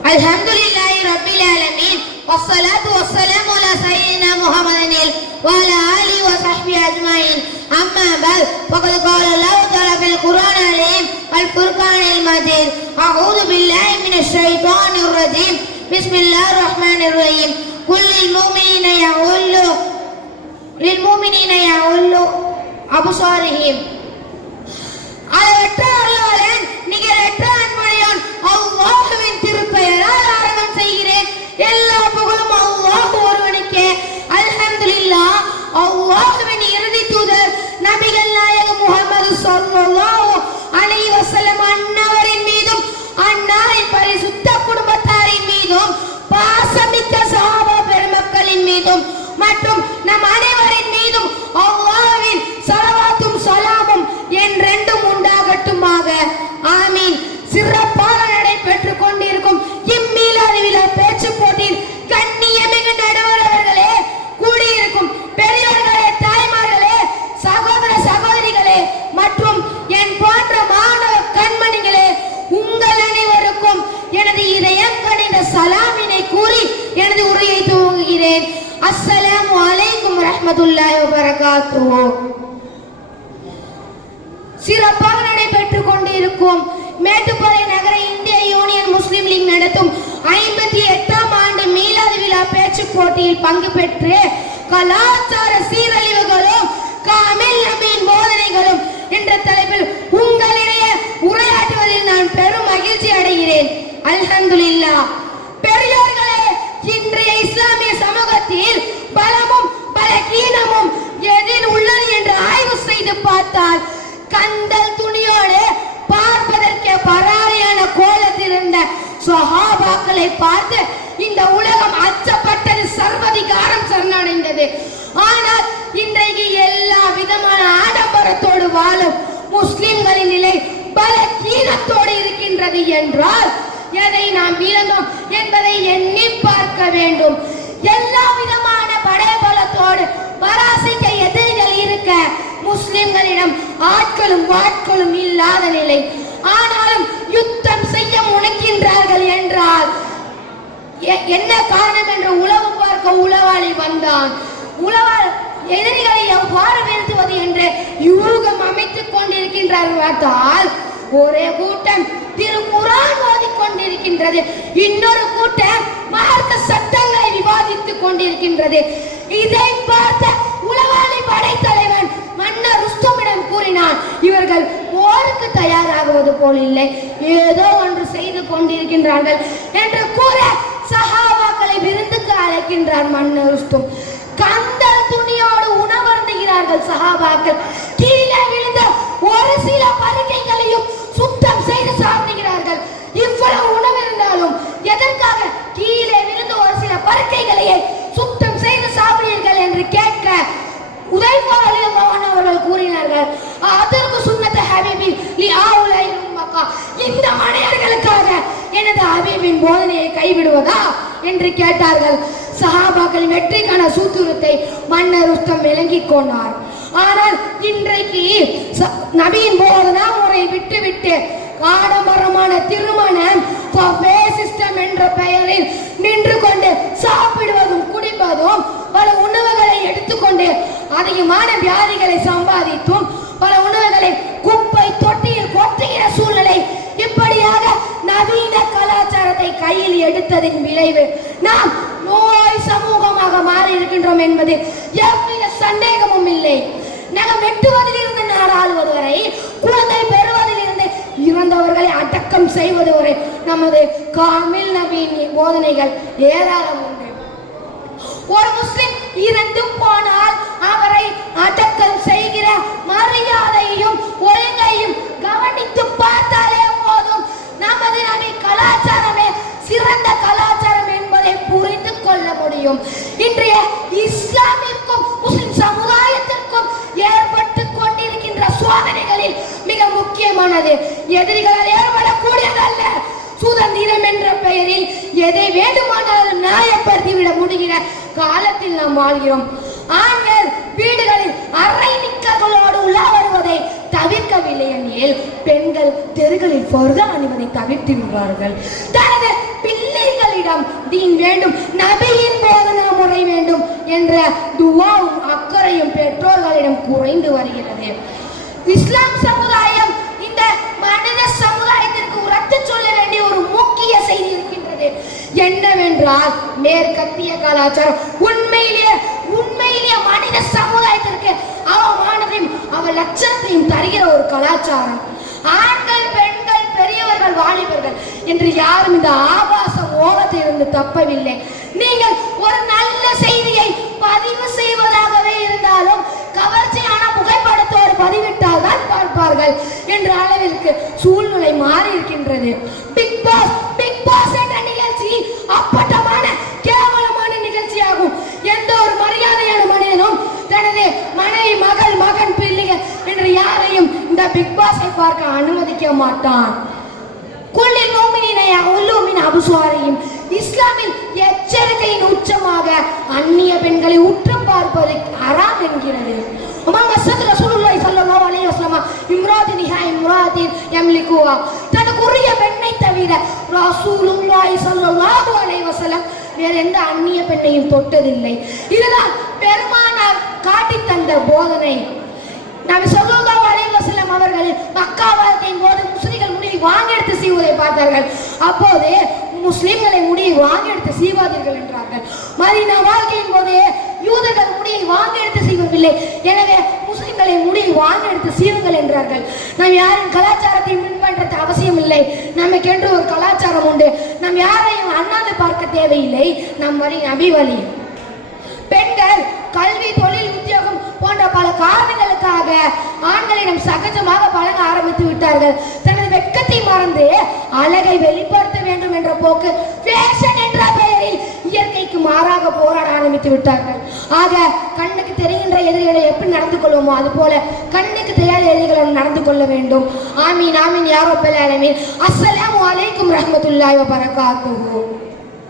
Alhamdulillahi Rabbil Alamin. Wassalatu wassalamu ala sayyidina Muhammadin wa ala alihi wa sahbihi ajma'in. Amma ba'd. Faqad qala Allahu ta'ala fil Qur'an al-Karim wal Furqan al-Majid. A'udhu billahi minash shaitanir rajim. Bismillahir rahmanir rahim. Qul lil mu'minina ya'ullu absarihim. அளவற்ற அருளாளன் நிகரற்ற அன்புடையான் அல்லாஹ்வின் திருப்பெயரால் ஆரம்பம் செய்கிறேன். எல்லா புகழும் அல்லாஹ் ஒருவனுக்கே. அல்ஹம்துலில்லாஹ். அல்லாஹ்வின் இறுதி தூதர் நபிகள் நாயகம் முஹம்மது ஸல்லல்லாஹு அலைஹி வஸல்லம் அன்னவரின் மீதும் அன்னாரின் பரிசுத்த குடும்பத்தாரின் மீதும் பாசமிக்க சஹாபா பெருமக்களின் மீதும் மற்றும் நம் அனைவரின் மீதும் அல்லாஹ்வின் ஸலவாத்தும் ஸலாமும் என்றென்றும் உண்டாகட்டுமாக. ஆமீன். சிறப்பாக நடைபெற்றுக் கொண்டிருக்கும் இம்மீலாது விழா பேச்சு போட்டியில் கண்ணியமிகு நடுவர் அவர்களே, கூடியிருக்கும் பெரியோர்களே, தாய்மார்களே, சகோதர சகோதரிகளே மற்றும் என் போன்ற மாணவ கண்மணிகளே, உங்கள் அனைவருக்கும் எனது இதயம் கனிந்த சலாமினை கூறி எனது உரையை துவங்குகிறேன். அஸ்ஸலாமு அலைக்கும் வரஹ்மத்துல்லாஹி வபரகாத்துஹு. சிறப்பாக நடைபெற்றுக் கொண்டிருக்கும் மேட்டுப்பாறை நகர இந்திய யூனியன் முஸ்லிம் லீக் நடத்தும் 58ஆம் ஆண்டு மீலாது விழா பேச்சு போட்டியில் பங்கு பெற்று கலாச்சார சீரழிவுகளும் காமில் நபியின் போதனைகளும் என்ற தலைப்பில் உங்களிடையே உரையாற்றுவதில் நான் பெரும் மகிழ்ச்சி அடைகிறேன். அல்ஹம்துலில்லாஹ். பெரியோர்களே, இன்றைய இஸ்லாமிய சமூகத்தில் பலமும் பலகீனமும் எதில் உள்ளது என்று ஆய்வு செய்து பார்த்தால் கந்தல் துணியோடு பார்ப்பதற்கே பராரியான கோலத்தில் இருந்த சஹாபாக்களை பார்த்து இந்த உலகம் அச்சப்பட்டது, சர்வதிகாரம் சரணடைந்தது. ஆனால் இன்றைக்கு எல்லா விதமான ஆடம்பரத்தோடு வாழும் முஸ்லிம்களின் நிலை பலகீனத்தோடு இருக்கின்றது என்றால் எதை நாம் இழந்தோம் என்பதை எண்ணி பார்க்க வேண்டும். எல்லா விதமான படைபலத்தோடு பராசிக்க எதிரிகள் இருக்க முஸ்லிம்களிடம் ஆட்களும் வாட்களும் இல்லாத நிலை. ஆனாலும் யுத்தம் செய்ய முனைக்கின்றார்கள் என்றால் என்ன காரணம் என்று உளவு பார்க்க உளவாளி வந்தான். உளவாள் எதிரிகளை எவ்வாறு வீழ்த்துவது என்று யூகம் அமைத்துக் கொண்டிருக்கின்றார்கள் பார்த்தால் ஒரே கூட்டம் திருக்குர்ஆன் ஓதிக் கொண்டிருக்கின்றது, இன்னொரு கூட்டம் மார்க்க சட்டங்களை விவாதித்துக் கொண்டிருக்கின்றது. இதை பார்த்த உளவாளி படைத்தலைவன் மன்னர் ருஸ்துமிடம் கூறினான், இவர்கள் போருக்கு தயாராகுவது போல் இல்லை, ஏதோ ஒன்று செய்து கொண்டிருக்கின்றார்கள் என்று கூற சஹாபாக்களை விருந்துக்கு அழைக்கின்றார் மன்னர் ருஸ்தும். கந்தல் துணியோடு உணவருந்துகிறார்கள் சஹாபாக்கள். கீழே விழுந்த ஒரு சில பருக்கைகளையும் சுத்தம் செய்து சாப்பிடுகிறார்கள். இவ்வளவு உணவு இருந்தாலும் எதற்காக கீழே விழுந்த ஒரு சில பருக்கைகளையே சுத்தம் செய்து சாப்பிடுகிறீர்கள் என்று கேட்க அவர்கள் கூறினார்கள், அதற்கு சுன்னத்து ஹபீபி லிஆவுலை உம்மகா, இந்த மனிதர்களுக்காக எனது ஹபீபின் போதனையை கைவிடுவதா என்று கேட்டார்கள். சஹாபாக்களின் வெற்றிக்கான சூத்திரத்தை மன்னர் ருஸ்தம் விளங்கிக் கொண்டார். ஆனால் இன்றைக்கு நபியின் போதனா முறை விட்டுவிட்டு ஆடம்பரமான திருமணம் சிஸ்டம் என்ற பெயரில் நின்று கொண்டு சாப்பிடுவதும் குடிப்பதும் பல உணவுகளை எடுத்துக்கொண்டு அதிகமான வியாதிகளை சம்பாதித்தும் பல உணவுகளை குப்பை தொட்டியில் கொட்டுகிற சூழ்நிலை, இப்படியாக நவீன கலாச்சாரத்தை கையில் எடுத்ததின் விளைவு நாம் நோய் சமூகமாக மாறி இருக்கின்றோம் என்பது எவ்வித சந்தேகமும் இல்லை. நகம் வெட்டுவதில் இருந்து நாடாளுவது வரை, குழந்தை பெறுவதில் இருந்து இறந்தவர்களை அடக்கம் செய்வது வரை நமது காமில் நபியின் போதனைகள் ஏராளம் உண்டு. ஒரு முஸ்லிம் இறந்து போனால் அவரை அடக்கம் செய்கிற மரியாதையையும் ஒழுங்கையும் கவனித்து பார்த்தாலே போதும். நமது நபி கலாச்சாரமே சிறந்த கலாச்சாரம் என்பதை புரிந்து கொள்ள முடியும். இன்றைய இஸ்லாமிற்கும் முஸ்லிம் சமுதாயத்திற்கும் ஏற்பட்டு கொண்டிருக்கின்ற சோதனைகளில் மிக முக்கியமானது எதிரிகளால் ஏற்படக்கூடியதல்ல, சுதந்திரம் என்ற பெயரில் எதை வேண்டுமானாலும் நியாயப்படுத்திவிட முடிகிற காலத்தில் நாம் வாழ்கிறோம். ஆண்கள் வீடுகளில் அரை நிக்கர்களோடு உள்ள வருவதை தவிர்க்கவில்லை எனில் பெண்கள் தெருகளில் பொருள் அணிவதை தவிர்த்து விடுவார்கள். தனது பிள்ளை வேண்டும், தீன் வேண்டும், நபியின் போதனா முறை வேண்டும் என்ற துவாவும் அக்கறையும் பெற்றோர்களிடம் குறைந்து வருகிறது. இஸ்லாம் சமுதாயம் இந்த மனித சமுதாயத்திற்கு உரத்து சொல்ல வேண்டிய ஒரு முக்கிய செய்தி இருக்கின்றது. என்னவென்றால், மேற்கத்திய கலாச்சாரம் உண்மையிலேயே மனித சமுதாயத்திற்கு அவமானத்தையும் லட்சத்தையும் தருகிற ஒரு கலாச்சாரம். ஆண்கள், பெண்கள், பெரியவர்கள், வாலிபர்கள் என்று யாரும் இந்த ஆபாச மோகத்திலிருந்து தப்பவில்லை. நீங்கள் ஒரு நல்ல செய்தியை பதிவு செய்வதாகவே இருந்தாலும் கவர்ச்சியான புகைப்படத்தோடு பதிவிட்டால் தான் பார்ப்பார்கள் என்ற அளவிற்கு சூழ்நிலை மாறி இருக்கின்றது. பிக் பாஸ் என்ற நிகழ்ச்சி அப்பட்டமான கேவலமான நிகழ்ச்சியாகும். எந்த ஒரு மரியாதையான மனிதனும் தனது மனைவி, மகள், மகன், பிள்ளைகள் என்று யாரையும் இந்த பிக் பாஸை பார்க்க அனுமதிக்க மாட்டான். குல்லில் முஃமினீன யகுல்லூ மின் அப்சாரிஹிம். இஸ்லாமில் எச்சரிக்கையின் உச்சமாக அந்நிய பெண்களை உற்று பார்ப்பது ஹராம் என்கிறது. ரசூலுல்லாஹி ஸல்லல்லாஹு அலைஹி வஸல்லம் இம்ராதினிஹா இம்ராதின் யம்லிகுஹா. தனக்குரிய பெண்ணை தவிர ரசூலுல்லாஹி ஸல்லல்லாஹு அலைஹி வஸல்லம் வேற எந்த அந்நிய பெண்ணையும் தொட்டதில்லை. இதுதான் பெருமானார் காட்டி தந்த போதனை. நபி ஸல்லல்லாஹு அலைஹி வஸல்லம் அவர்கள் மக்கா வாழ்க்கையின் போது முஸ்லிம்கள் முடியை வாங்கி எடுத்து செய்வதை பார்த்தார்கள். அப்போது முஸ்லிம்களை முடியை வாங்கி எடுத்து செய்வாதீர்கள் என்றார்கள். மதீனா வாழ்க்கையின் போது யூதர்கள் முடியை வாங்கி எடுத்து செய்வதில்லை, எனவே முஸ்லிம்களை முடியை வாங்கி எடுத்து செய்யுங்கள் என்றார்கள். நாம் யாரின் கலாச்சாரத்தை பின்பற்ற அவசியம் இல்லை. நமக்கென்று ஒரு கலாச்சாரம் உண்டு. நாம் யாரையும் அண்ணாந்து பார்க்க தேவையில்லை. நம் வழி நபி வழி. பெண்கள் கல்வி, தொழில், உத்தியோகம் போன்ற பல காரணங்களுக்காக ஆண்களிடம் சகஜமாக பழக ஆரம்பித்து விட்டார்கள். தனது வெட்கத்தை மறந்து அழகை வெளிப்படுத்த வேண்டும் என்ற போக்கு ஃபேஷன் என்ற பெயரில் இயற்கைக்கு மாறாக போராட ஆரம்பித்து விட்டார்கள். ஆக கண்ணுக்கு தெரிகின்ற எதிரிகளை எப்படி நடந்து கொள்வோமோ அது போல கண்ணுக்கு தெரியாத எதிரிகளுடன் நடந்து கொள்ள வேண்டும். ஆமீன் ஆமீன் யா ரப்பல் ஆலமீன். அஸ்ஸலாமு அலைக்கும் ரஹ்மத்துல்லாஹி வ பரகாத்துஹு.